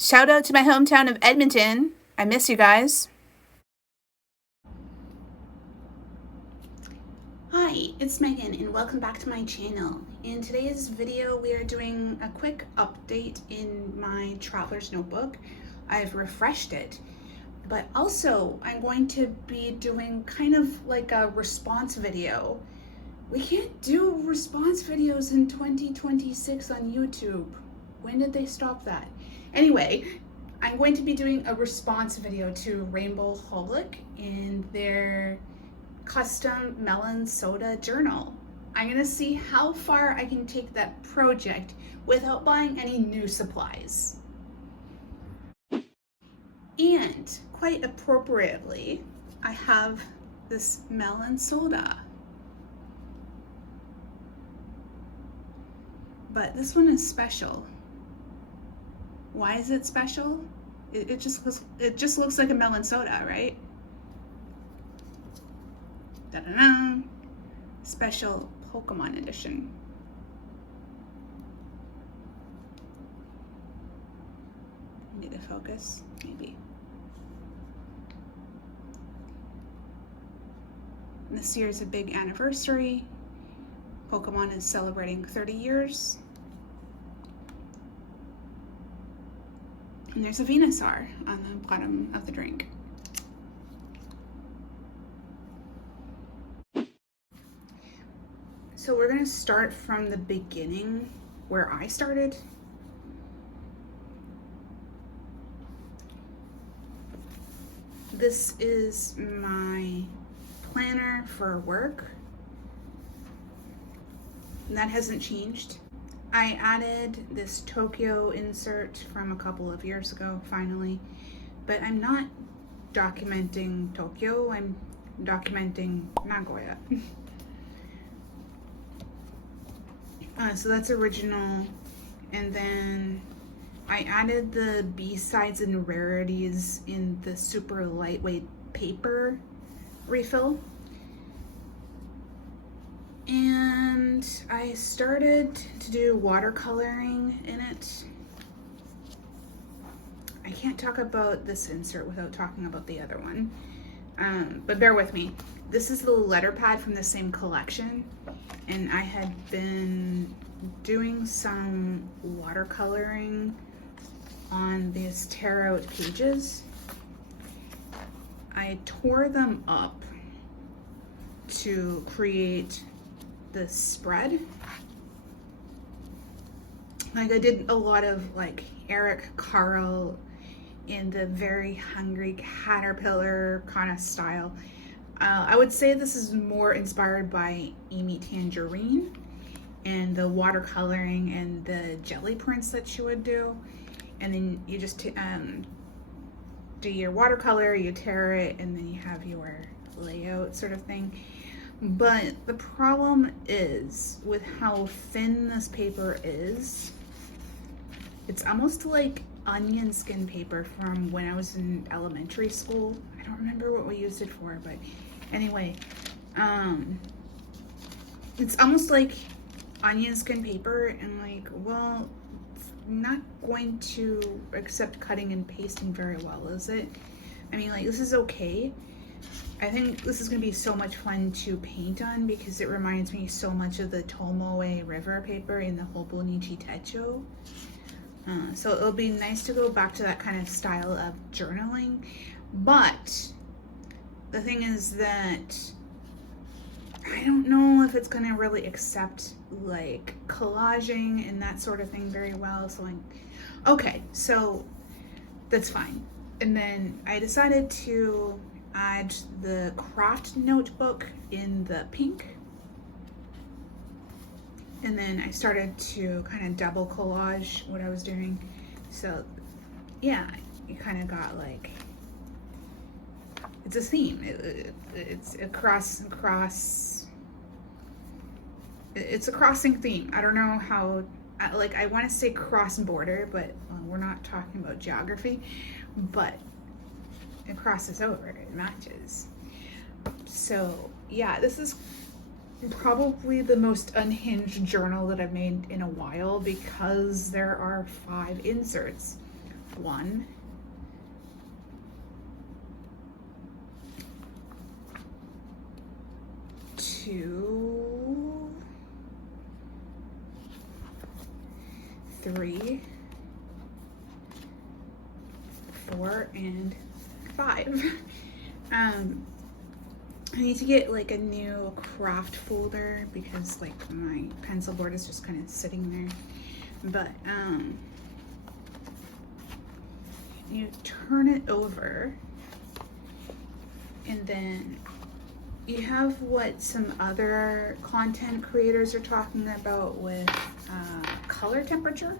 Shout out to my hometown of Edmonton. I miss you guys. Hi, it's Megan and welcome back to my channel. In today's video, we are doing a quick update in my traveler's notebook. I've refreshed it, but also I'm going to be doing kind of like a response video. We can't do response videos in 2026 on YouTube. When did they stop that? Anyway, I'm going to be doing a response video to Rainbowholic in their custom melon soda journal. I'm gonna see how far I can take that project without buying any new supplies. And quite appropriately, I have this melon soda. But this one is special. Why is it special? It just looks like a melon soda, right? Da-da-da. Special Pokemon edition. Need to focus, maybe. This year is a big anniversary. Pokemon is celebrating 30 years. And there's a Venusaur on the bottom of the drink. So we're gonna start from the beginning where I started. This is my planner for work. And that hasn't changed. I added this Tokyo insert from a couple of years ago, finally, but I'm not documenting Tokyo, I'm documenting Nagoya. So that's original, and then I added the B-sides and rarities in the super lightweight paper refill. And I started to do watercoloring in it. I can't talk about this insert without talking about the other one, but bear with me. This is the letter pad from the same collection, and I had been doing some watercoloring on these tear out pages. I tore them up to create the spread. Like I did a lot of like Eric Carle in the very hungry caterpillar kind of style. I would say this is more inspired by Amy Tangerine and the watercoloring and the jelly prints that she would do. And then you just do your watercolor, you tear it, and then you have your layout sort of thing. But the problem is with how thin this paper is, it's almost like onion skin paper from when I was in elementary school. I don't remember what we used it for, but anyway, it's almost like onion skin paper, and like, well, it's not going to accept cutting and pasting very well, is it? I mean, like, this is okay. I think this is going to be so much fun to paint on because it reminds me so much of the Tomoe River paper in the Hobonichi Techo. So it'll be nice to go back to that kind of style of journaling. But the thing is that I don't know if it's going to really accept like collaging and that sort of thing very well. So like, okay, so that's fine. And then I decided to add the craft notebook in the pink, and then I started to kind of double collage what I was doing. So yeah, you kind of got like, it's a theme. It's a it's a crossing theme. I don't know how, like, I want to say cross border, but we're not talking about geography, but it crosses over, it matches. So yeah, this is probably the most unhinged journal that I've made in a while because there are 5 inserts. 1, 2, 3, 4, and 5. I need to get like a new craft folder because like my pencil board is just kind of sitting there. But you turn it over, and then you have what some other content creators are talking about with color temperature.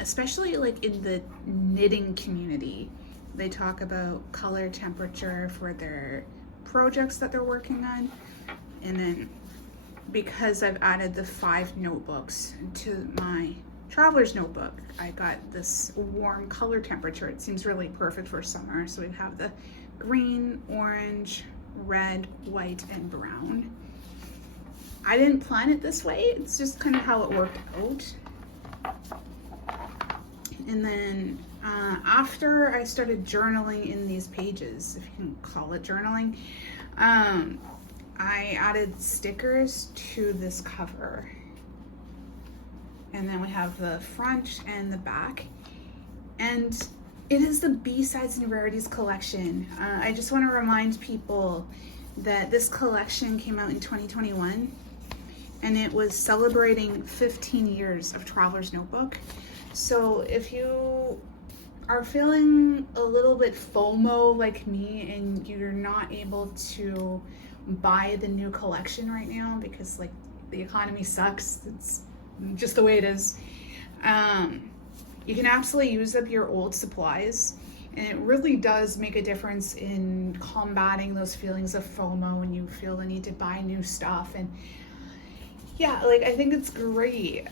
Especially like in the knitting community, they talk about color temperature for their projects that they're working on. And then because I've added the 5 notebooks to my traveler's notebook, I got this warm color temperature. It seems really perfect for summer. So we have the green, orange, red, white, and brown. I didn't plan it this way. It's just kind of how it worked out. And then after I started journaling in these pages, if you can call it journaling, I added stickers to this cover. And then we have the front and the back. And it is the B-Sides and Rarities collection. I just want to remind people that this collection came out in 2021, and it was celebrating 15 years of Traveler's Notebook. So if you are feeling a little bit FOMO like me and you're not able to buy the new collection right now because like the economy sucks, it's just the way it is, you can absolutely use up your old supplies, and it really does make a difference in combating those feelings of FOMO when you feel the need to buy new stuff. And yeah, like I think it's great.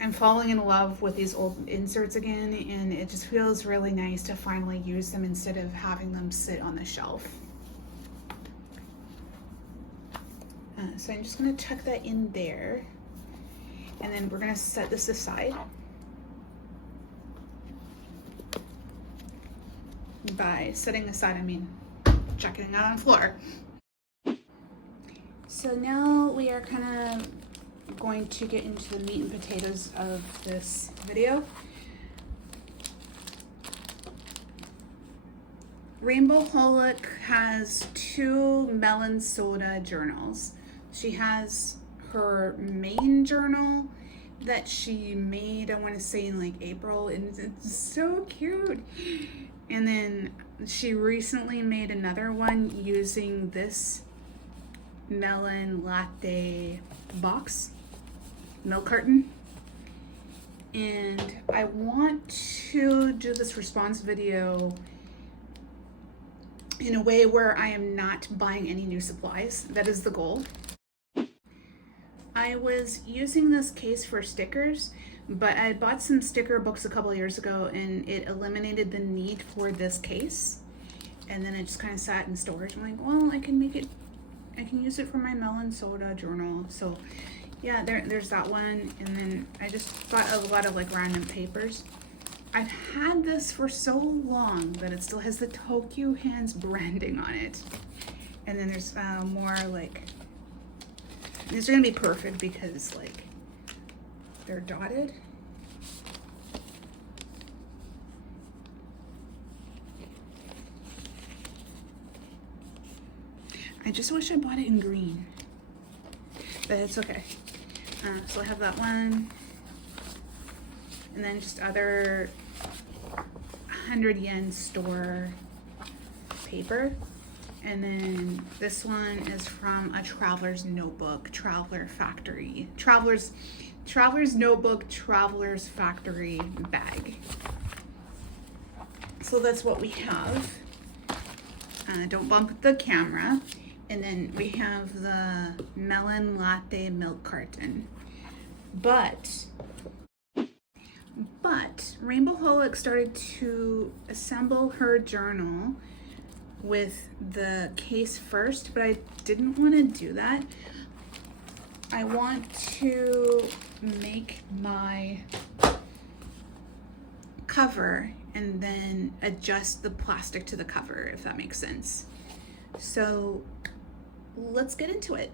I'm falling in love with these old inserts again, and it just feels really nice to finally use them instead of having them sit on the shelf. So I'm just gonna tuck that in there, and then we're gonna set this aside. By setting aside, I mean chucking it out on the floor. So now we are kind of going to get into the meat and potatoes of this video. Rainbowholic has 2 Melon soda journals. She has her main journal that she made, I want to say in like April, and it's so cute. And then she recently made another one using this melon latte box, milk carton. And I want to do this response video in a way where I am not buying any new supplies. That is the goal. I was using this case for stickers, but I bought some sticker books a couple years ago and it eliminated the need for this case. And then it just kind of sat in storage. I'm like, well, I can use it for my melon soda journal. So yeah, there's that one. And then I just bought a lot of like random papers. I've had this for so long that it still has the Tokyu Hands branding on it. And then there's more like, these are gonna be perfect because like they're dotted. I just wish I bought it in green, but it's okay. So I have that one, and then just other 100 yen store paper. And then this one is from a Traveler's Notebook, Traveler Factory. Traveler's Notebook, Traveler's Factory bag. So that's what we have. Don't bump the camera. And then we have the melon latte milk carton. But Rainbowholic started to assemble her journal with the case first, but I didn't want to do that. I want to make my cover and then adjust the plastic to the cover, if that makes sense. So let's get into it.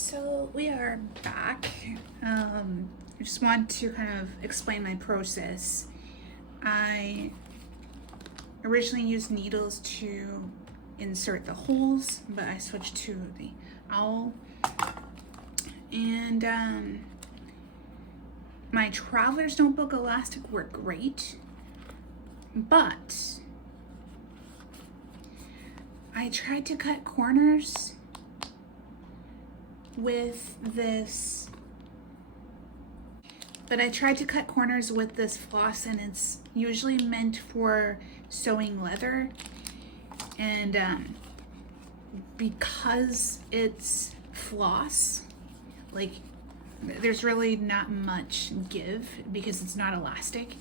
So we are back. I just want to kind of explain my process. I originally used needles to insert the holes, but I switched to the owl. And my traveler's notebook elastic worked great, but I tried to cut corners with this, floss, and it's usually meant for sewing leather, and because it's floss, like there's really not much give because it's not elastic.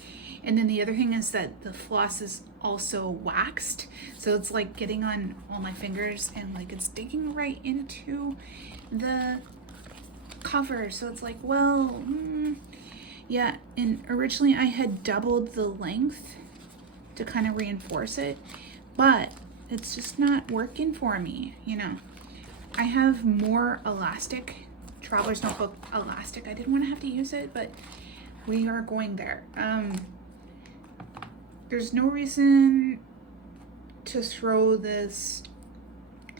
And then the other thing is that the floss is also waxed, so it's like getting on all my fingers and like it's digging right into the cover. So it's like, well, yeah. And originally I had doubled the length to kind of reinforce it, but it's just not working for me, you know. I have more elastic, traveler's notebook elastic. I didn't want to have to use it, but we are going there. There's no reason to throw this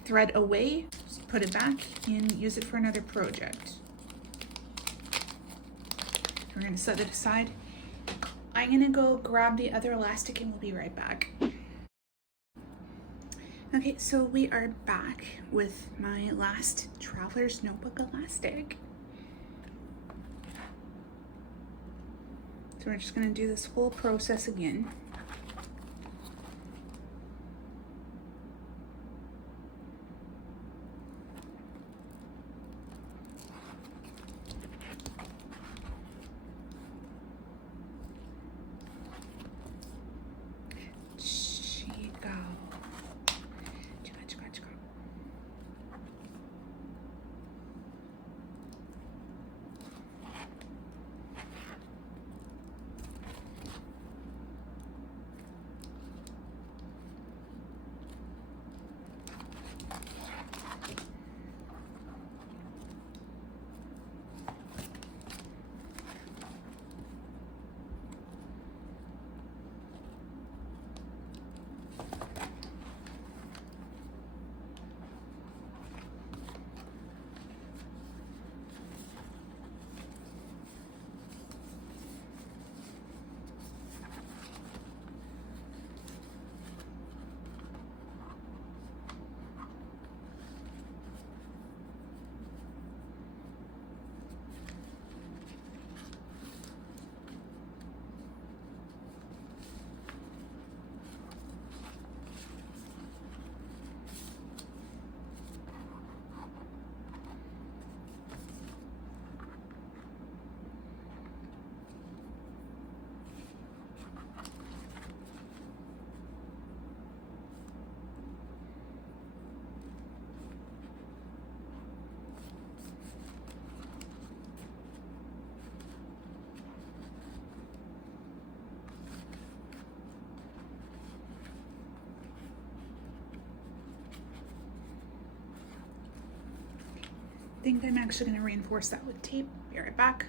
thread away. Just put it back and use it for another project. We're gonna set it aside. I'm gonna go grab the other elastic and we'll be right back. Okay, so we are back with my last traveler's notebook elastic. So we're just gonna do this whole process again. I think I'm actually going to reinforce that with tape. Be right back.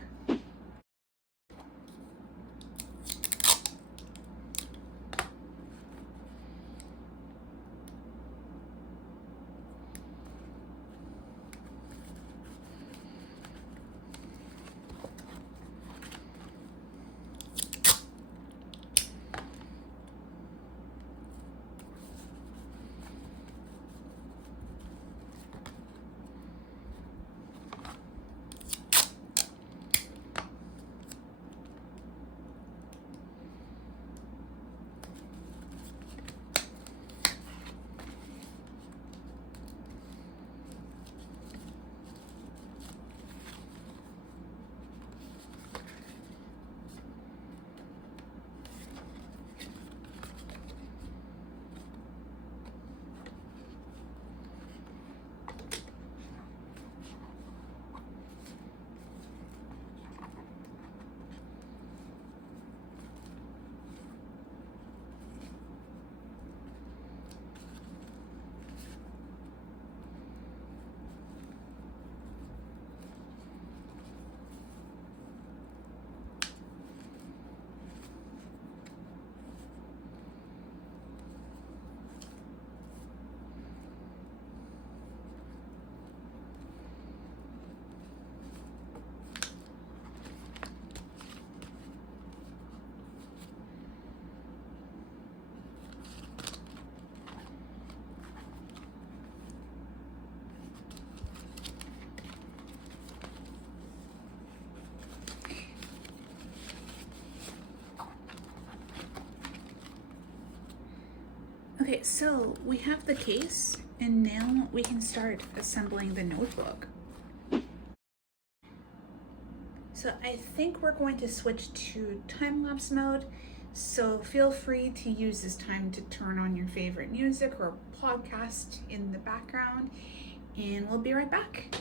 Okay, so we have the case, and now we can start assembling the notebook. So I think we're going to switch to time-lapse mode, so feel free to use this time to turn on your favorite music or podcast in the background, and we'll be right back.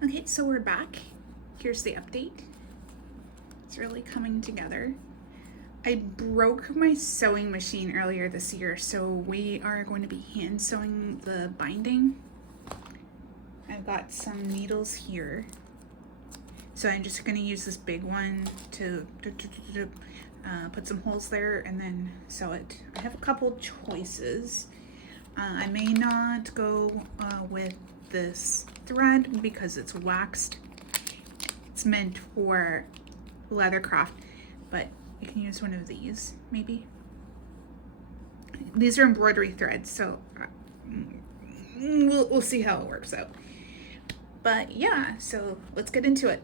Okay, so we're back. Here's the update. It's really coming together. I broke my sewing machine earlier this year, so we are going to be hand sewing the binding. I've got some needles here. So I'm just gonna use this big one to put some holes there and then sew it. I have a couple choices. I may not go with this thread because it's waxed. It's meant for leather craft, but you can use one of these maybe. These are embroidery threads, so we'll see how it works out. But yeah, so let's get into it.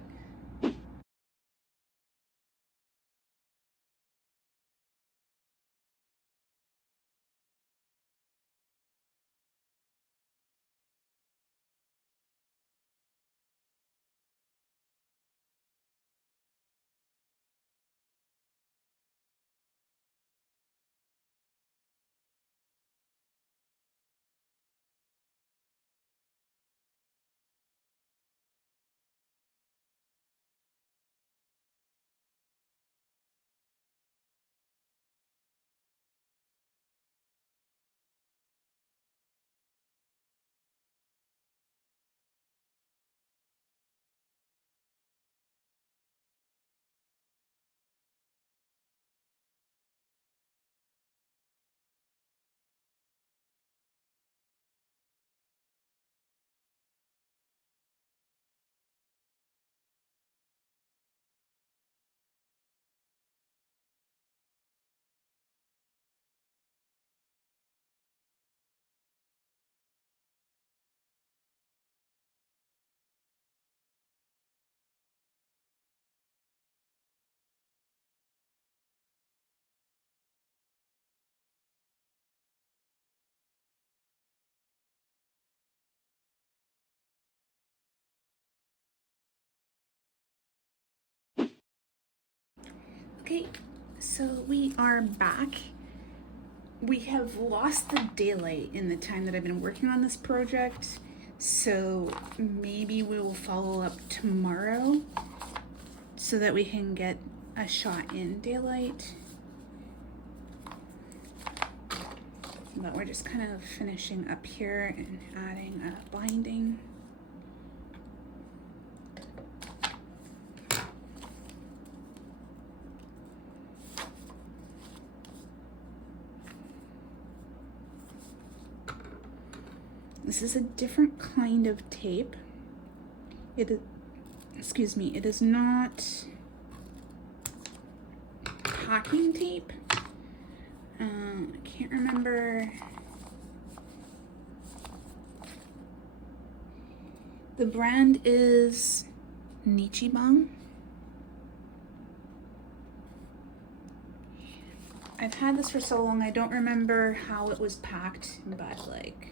Okay, so we are back. We have lost the daylight in the time that I've been working on this project, so maybe we will follow up tomorrow so that we can get a shot in daylight. But we're just kind of finishing up here and adding a binding. This is a different kind of tape. It is not packing tape. I can't remember. The brand is Nichibang. I've had this for so long, I don't remember how it was packed, but like,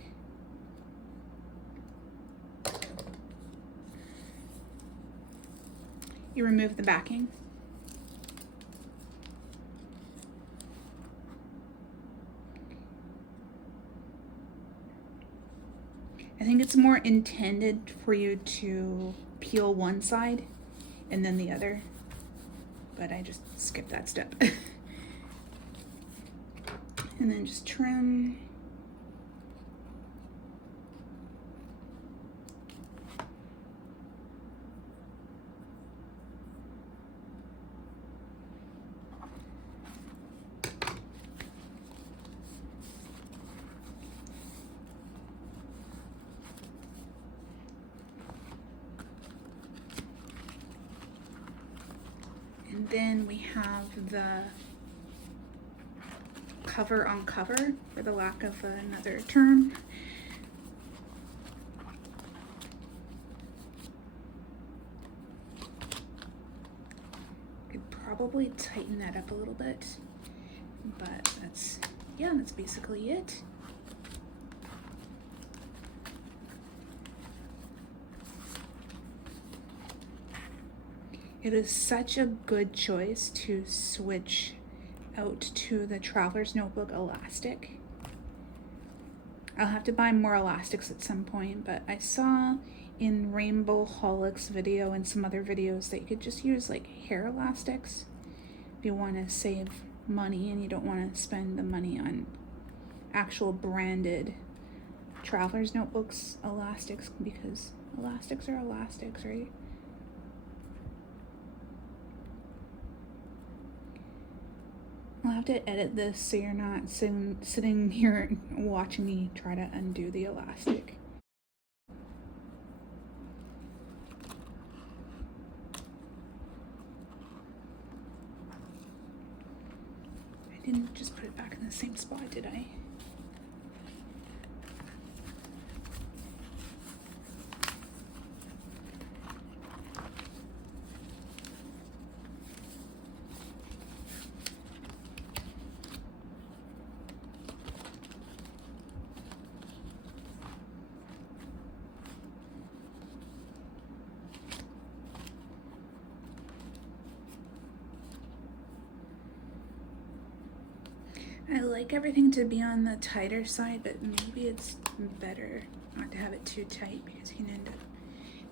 you remove the backing. I think it's more intended for you to peel one side and then the other, but I just skipped that step. And then just trim. And then we have the cover on cover, for the lack of another term. Could probably tighten that up a little bit, but that's basically it. It is such a good choice to switch out to the Traveler's Notebook elastic. I'll have to buy more elastics at some point, but I saw in Rainbowholic's video and some other videos that you could just use like hair elastics if you want to save money and you don't want to spend the money on actual branded Traveler's Notebooks elastics, because elastics are elastics, right? I'll have to edit this so you're not sitting here watching me try to undo the elastic. I didn't just put it back in the same spot, did I? I like everything to be on the tighter side, but maybe it's better not to have it too tight because you can end up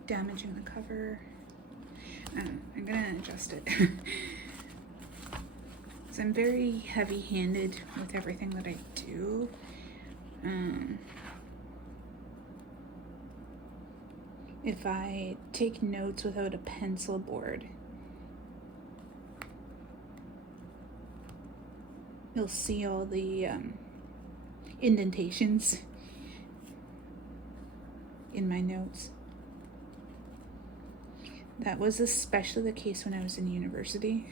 damaging the cover. I don't know, I'm gonna adjust it. So I'm very heavy-handed with everything that I do. If I take notes without a pencil board, you'll see all the indentations in my notes. That was especially the case when I was in university.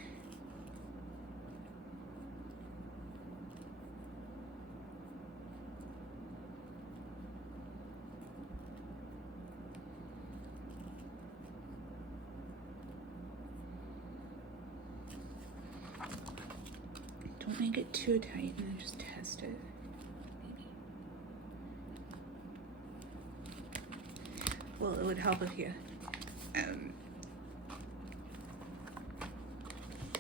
Don't make it too tight and then just test it. Maybe. Well, it would help if you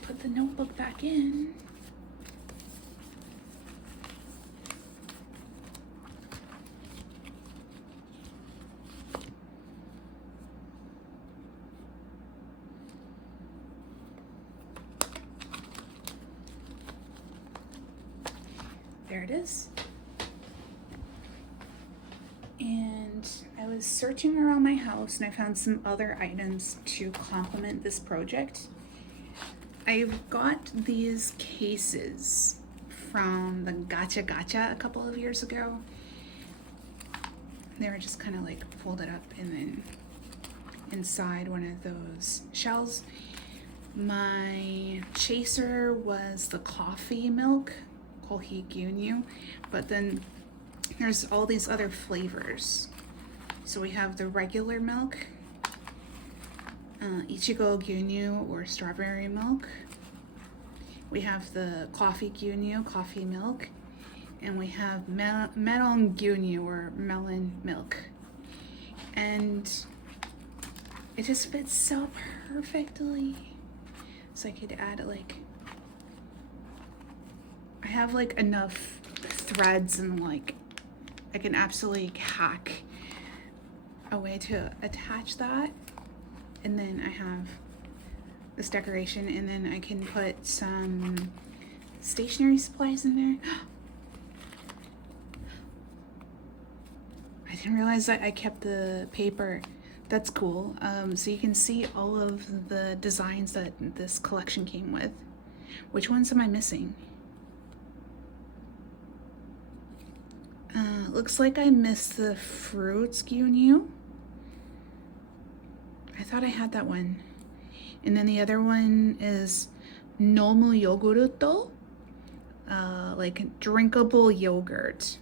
put put the notebook back in. There it is. And I was searching around my house and I found some other items to complement this project. I've got these cases from the Gacha a couple of years ago. They were just kind of like folded up and then inside one of those shells. My chaser was the coffee milk, kohi gyunyu, but then there's all these other flavors. So we have the regular milk, ichigo gyunyu or strawberry milk. We have the coffee gyunyu, coffee milk, and we have melon gyunyu or melon milk. And it just fits so perfectly. So I could add like, I have like enough threads and like I can absolutely hack a way to attach that. And then I have this decoration, and then I can put some stationery supplies in there. I didn't realize that I kept the paper. That's cool. So you can see all of the designs that this collection came with. Which ones am I missing? Looks like I missed the fruits gyunyu. I thought I had that one. And then the other one is nomu yoguruto, like drinkable yogurt.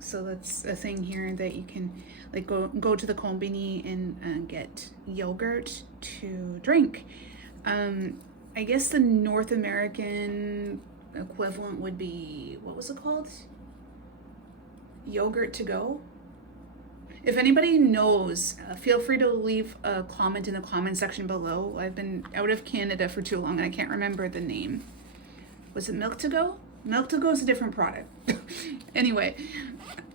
So that's a thing here that you can like go to the combini and get yogurt to drink. I guess the North American equivalent would be, what was it called? Yogurt to go. If anybody knows, feel free to leave a comment in the comment section below. I've been out of Canada for too long and I can't remember the name. Was it milk to go? Milk to go is a different product. Anyway,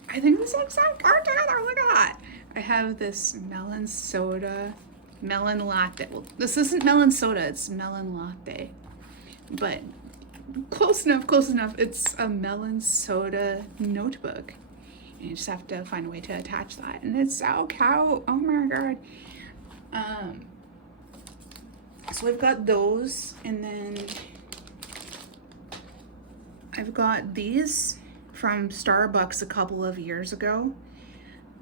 I think this looks so good together. Look at that. I have this melon soda, melon latte. Well, this isn't melon soda, it's melon latte. But close enough, close enough. It's a melon soda notebook. You just have to find a way to attach that, and it's so cute. Oh my god. So we've got those, and then I've got these from Starbucks a couple of years ago.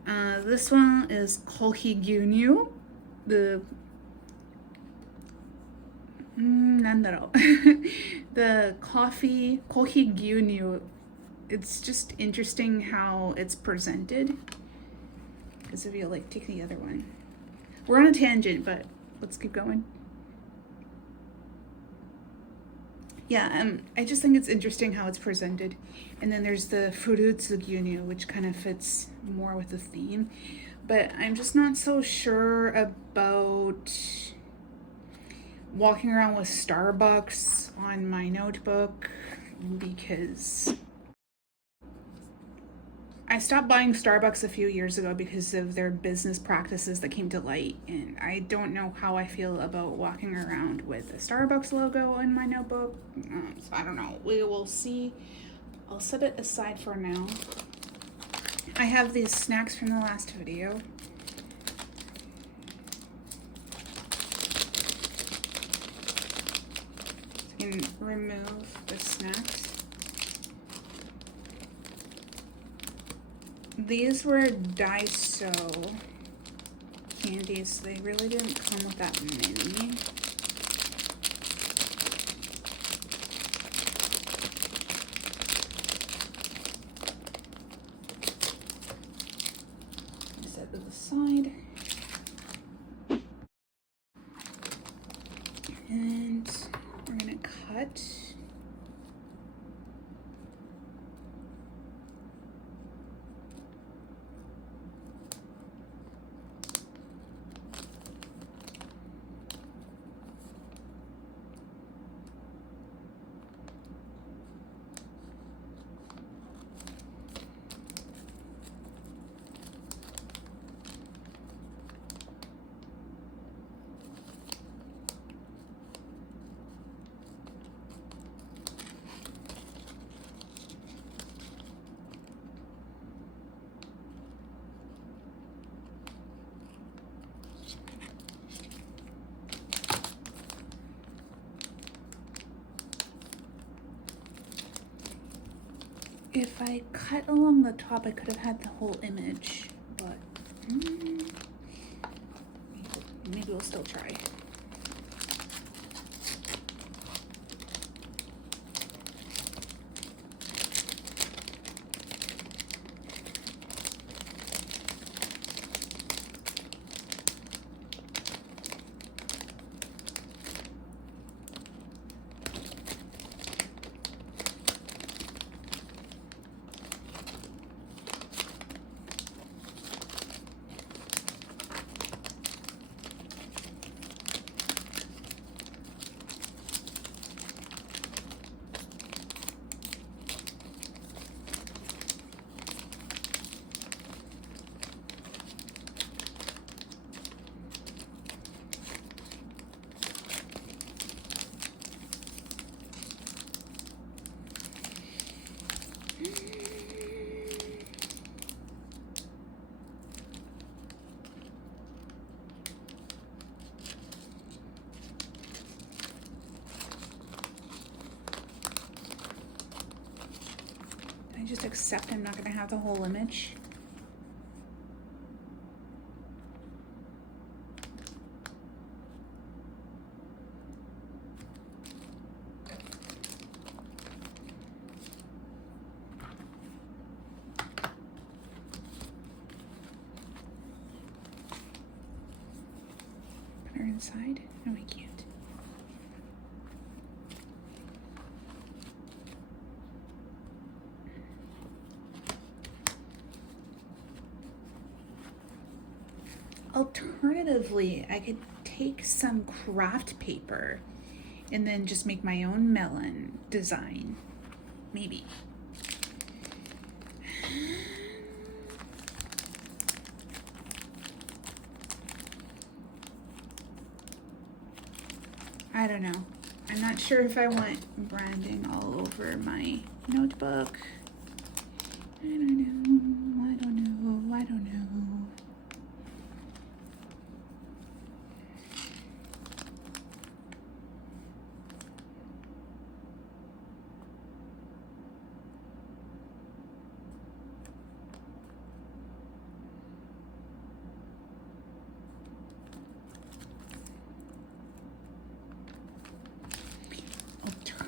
This one is kohi gyunyu. The the coffee kohi gyunyu. It's just interesting how it's presented. Because if you like take the other one. We're on a tangent, but let's keep going. Yeah, I just think it's interesting how it's presented. And then there's the furutsu gyunyu, which kind of fits more with the theme. But I'm just not so sure about walking around with Starbucks on my notebook because I stopped buying Starbucks a few years ago because of their business practices that came to light, and I don't know how I feel about walking around with a Starbucks logo in my notebook. So I don't know. We will see. I'll set it aside for now. I have these snacks from the last video. You can remove the snacks. These were Daiso candies. They really didn't come with that many. Set to the side. And we're gonna cut. If I cut along the top, I could have had the whole image, but maybe we'll still try. Just accept I'm not going to have the whole image. Put her inside. Oh, we can't. Alternatively, I could take some craft paper and then just make my own melon design. Maybe. I don't know. I'm not sure if I want branding all over my notebook. I don't know. I don't know. I don't know.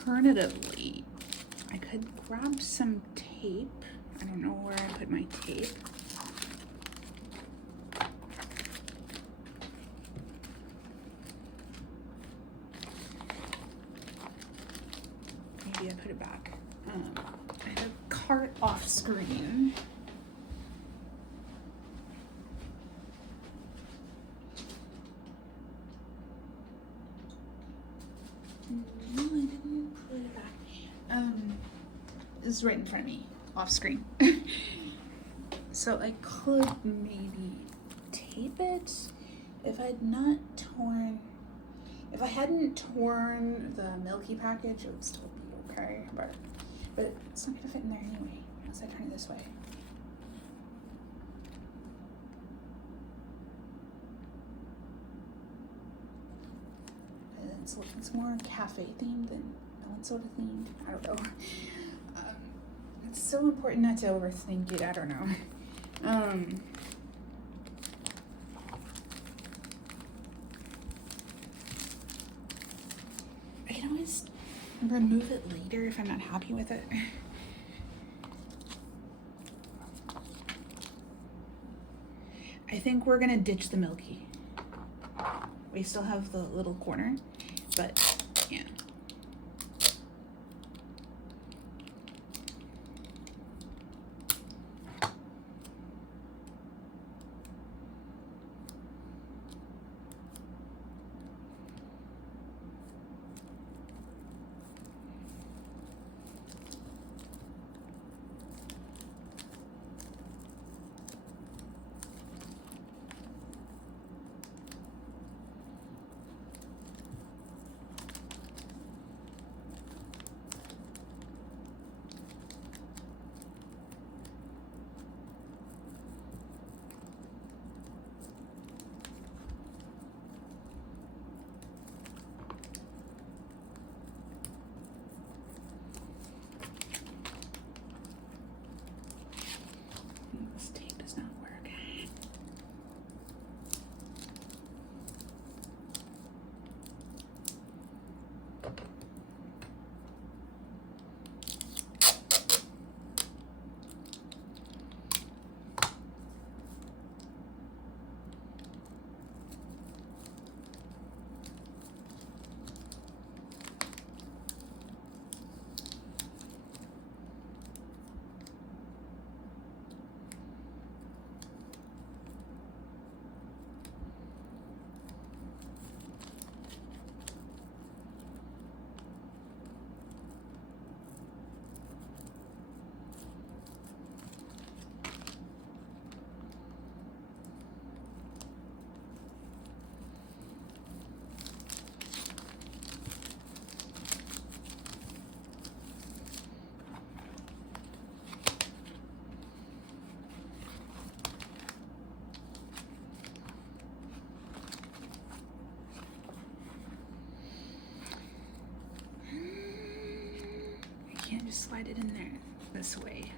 Alternatively, I could grab some tape. I don't know where I put my tape. Maybe I put it back. I have a cart off screen. Is right in front of me, off screen. So I could maybe tape it if I hadn't torn the milky package. It would still be okay, but it's not gonna fit in there anyway unless I turn it this way. It's more cafe themed than melon soda themed. I don't know. It's so important not to overthink it. I don't know. I can always remove it later if I'm not happy with it. I think we're gonna ditch the milky. We still have the little corner, but yeah. just slide it in there this way.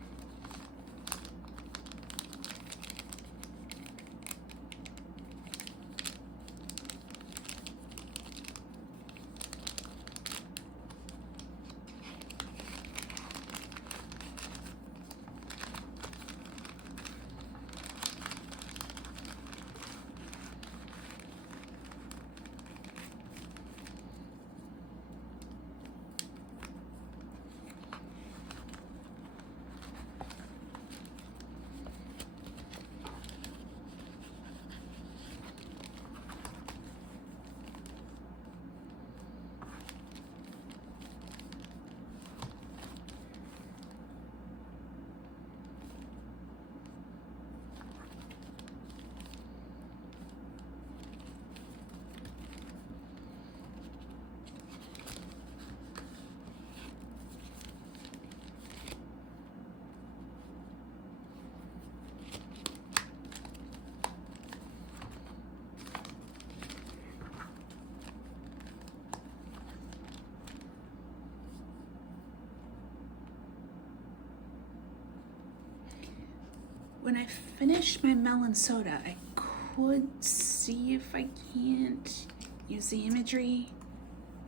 When I finish my melon soda, I could see if I can't use the imagery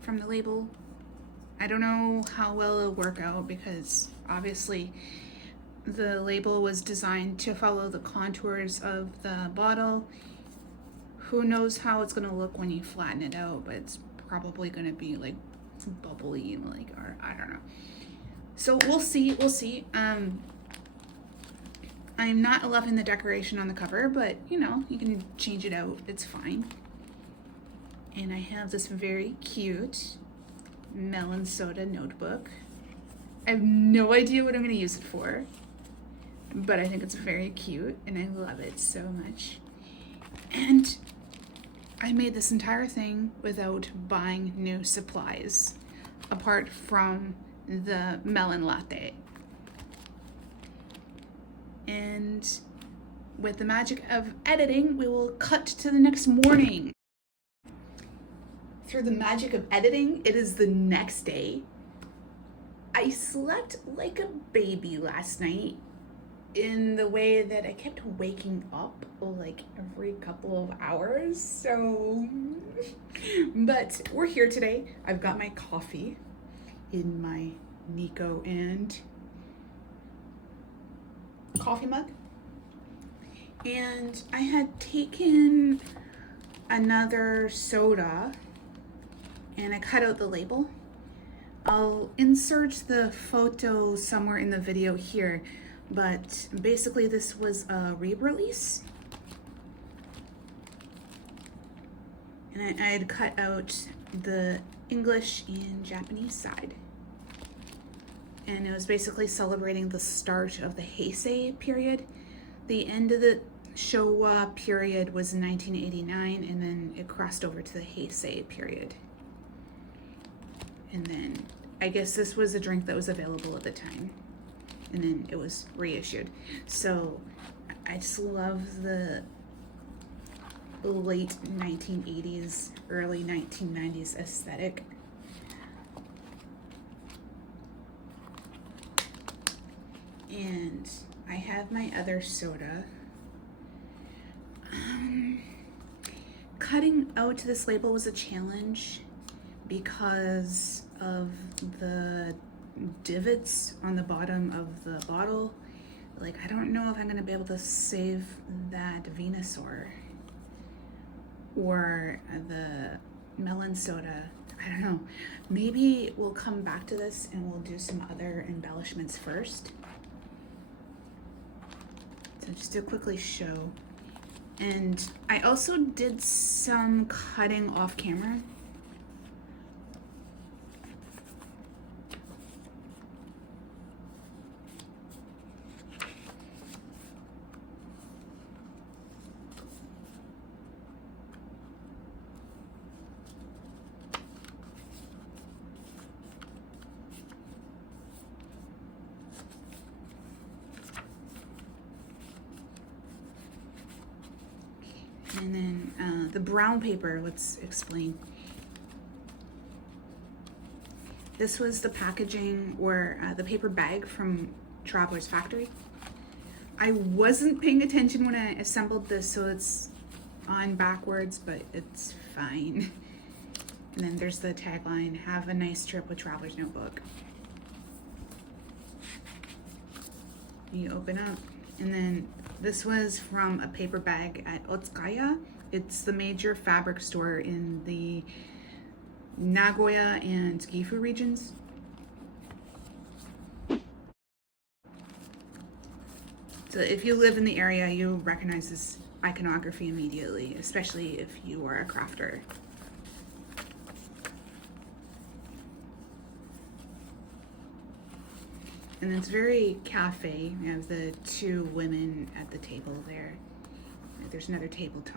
from the label. I don't know how well it'll work out because obviously the label was designed to follow the contours of the bottle. Who knows how it's gonna look when you flatten it out, but it's probably gonna be like bubbly, like, or I don't know. So we'll see. I'm not loving the decoration on the cover, but you know, you can change it out, it's fine. And I have this very cute melon soda notebook. I have no idea what I'm gonna use it for, but I think it's very cute and I love it so much. And I made this entire thing without buying new supplies, apart from the melon latte. And with the magic of editing, we will cut to the next morning. Through the magic of editing, it is the next day. I slept like a baby last night in the way that I kept waking up like every couple of hours. So, but we're here today. I've got my coffee in my Nico and coffee mug, and I had taken another soda and I cut out the label. I'll insert the photo somewhere in the video here, but basically this was a re-release and I had cut out the English and Japanese side. And it was basically celebrating the start of the Heisei period. The end of the Showa period was 1989, and then it crossed over to the Heisei period. And then I guess this was a drink that was available at the time, and then it was reissued. So I just love the late 1980s, early 1990s aesthetic. And I have my other soda. Cutting out this label was a challenge because of the divots on the bottom of the bottle. Like, I don't know if I'm gonna be able to save that Venusaur or the melon soda. I don't know. Maybe we'll come back to this and we'll do some other embellishments first. So just to quickly show. And I also did some cutting off camera. And then the brown paper, let's explain. This was the packaging or the paper bag from Traveler's Factory. I wasn't paying attention when I assembled this, so it's on backwards, but it's fine. And then there's the tagline, have a nice trip with Traveler's Notebook. You open up, and then this was from a paper bag at Otsukaya. It's the major fabric store in the Nagoya and Gifu regions. So if you live in the area, you recognize this iconography immediately, especially if you are a crafter. And it's very cafe. You have the two women at the table there. There's another tabletop.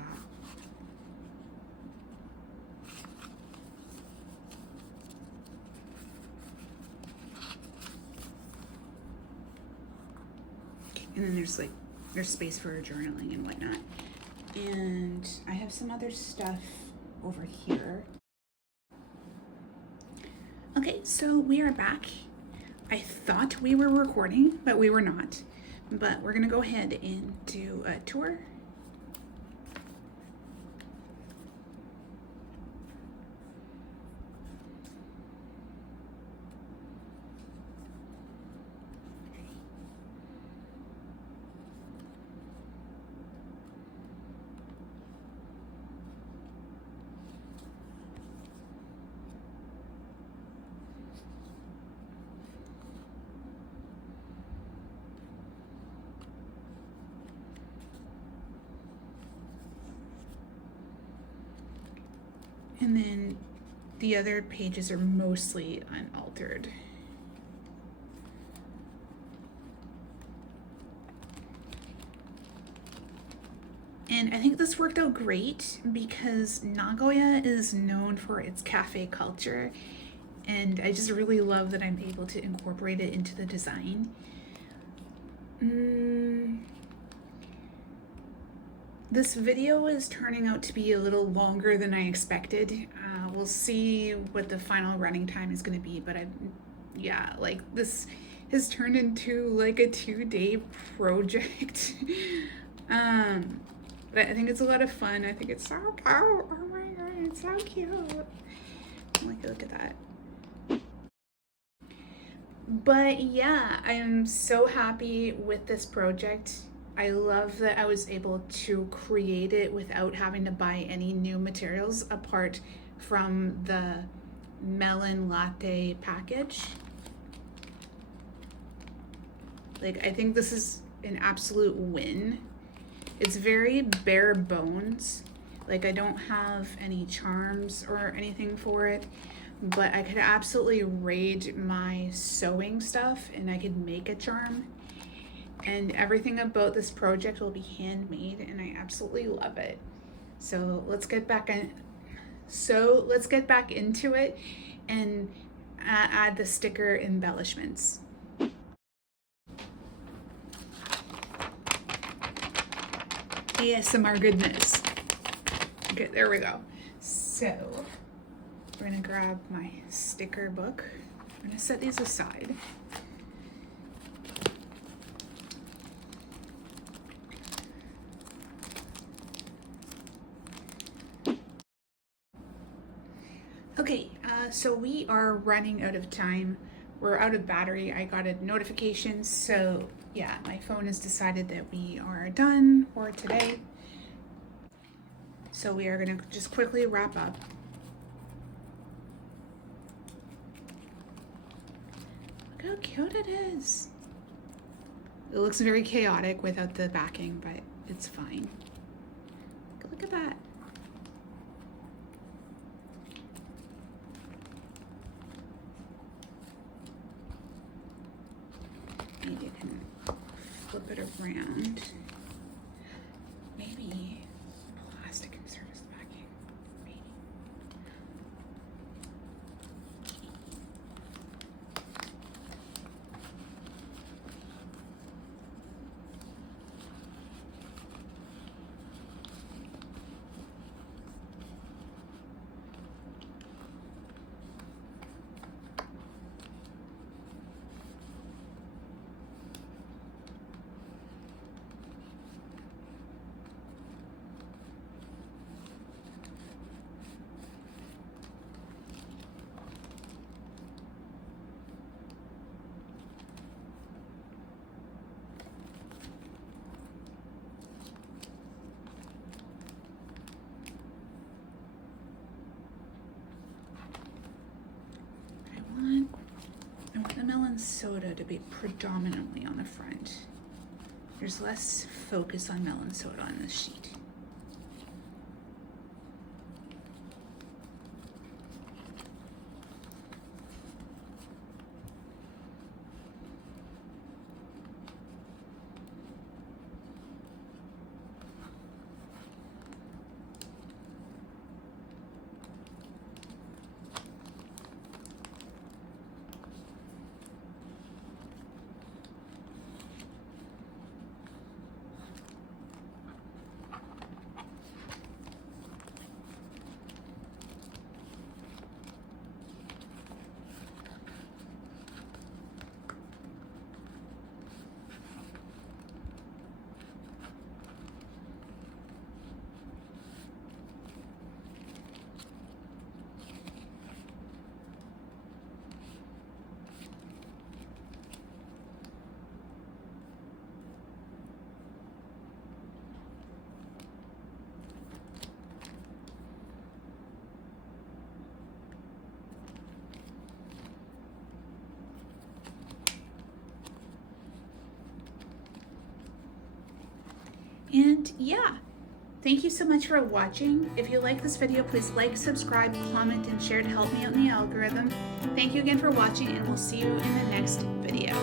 And then there's space for journaling and whatnot. And I have some other stuff over here. Okay, so we are back. I thought we were recording, but we were not. But we're gonna go ahead and do a tour. And then the other pages are mostly unaltered. And I think this worked out great because Nagoya is known for its cafe culture, and I just really love that I'm able to incorporate it into the design. This video is turning out to be a little longer than I expected. We'll see what the final running time is going to be, but this has turned into like a 2-day project. But I think it's a lot of fun. I think it's so cute. Oh my god, it's so cute. Look at that. But yeah, I am so happy with this project. I love that I was able to create it without having to buy any new materials apart from the Melon latte package. Like, I think this is an absolute win. It's very bare bones. Like, I don't have any charms or anything for it, but I could absolutely raid my sewing stuff and I could make a charm. And everything about this project will be handmade, and I absolutely love it. So let's get back into it and add the sticker embellishments. ASMR goodness. Okay, there we go. So we're gonna grab my sticker book. I'm gonna set these aside. Okay, so we are running out of time. We're out of battery. I got a notification, so yeah, my phone has decided that we are done for today. So we are gonna just quickly wrap up. Look how cute it is. It looks very chaotic without the backing, but it's fine. Look at that. Maybe you can flip it around. Maybe plastic can serve as the backing. Maybe. the melon soda to be predominantly on the front. There's less focus on melon soda on this sheet. And yeah, thank you so much for watching. If you like this video, please like, subscribe, comment, and share to help me out in the algorithm. Thank you again for watching, and we'll see you in the next video.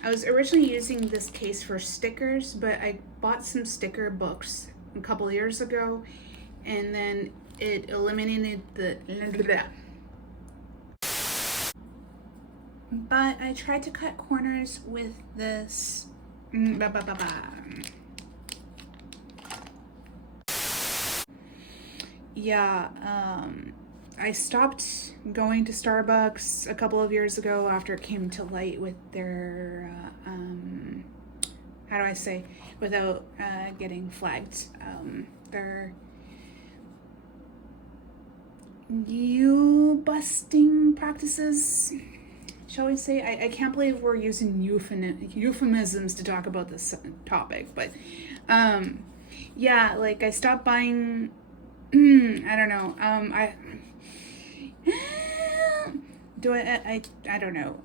I was originally using this case for stickers, but I bought some sticker books a couple years ago, and then it eliminated the... But I tried to cut corners with this... Yeah, I stopped going to Starbucks a couple of years ago after it came to light with their, how do I say, without getting flagged, their busting practices, shall we say. I can't believe we're using euphemisms to talk about this topic, but yeah, like I stopped buying, I don't know, I don't know.